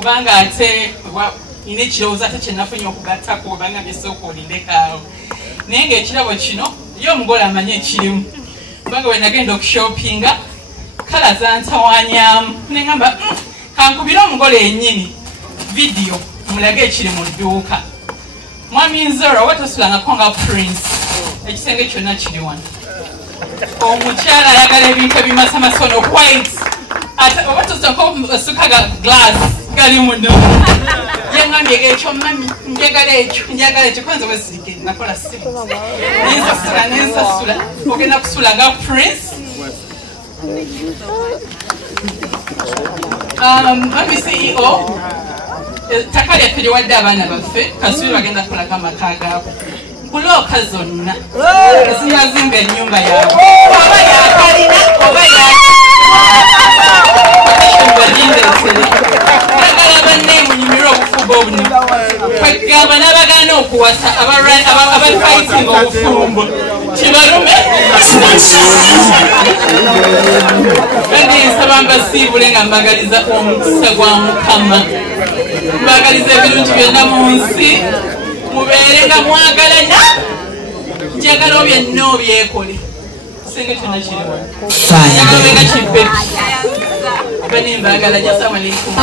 kubanga ate ine kirowooza ate kyenafunye okugattako banga byesooka olindekaawo naye ngaekirabo kino ye omugole amanye ekirimu kubanga bwe nagenda okushopinga kala zantawanyamu neŋamba kankubire omugole yennyini vidiyo mulage ekiri mu dduuka mwami nzora oba tosulangako nga prince ekisenge kyonna kiri wano omukyala ayagala ebintu ebimasamasa ono white oba tosulako osuka ga glass gali muno yengambye ekyo mami njagala ekyo kwanza wesirike nakola simu nensasula ogenda kusula nga prince mami CEO taka lyaffe lyewadde abaana baffe kasubi bagenda kulaga amaka gaabo bulooka zonna eziyazimba ennyumba yaabwe oba yakalina oba bagala banne munyumirwe obufumbo obuno kwegamba n'abagaana okuwasa abafaitinga obufumbo kibalume kandi nsaba mbasiibule nga mbagaliza omukisa gwa Mukama mbagaliza ebirungi byonna mu nsi mubeere nga mwagalana njagala obyenna obyekole kisenge kyonna kiriwo njagala obenga kibbepi bani mbagala assalamu alaikum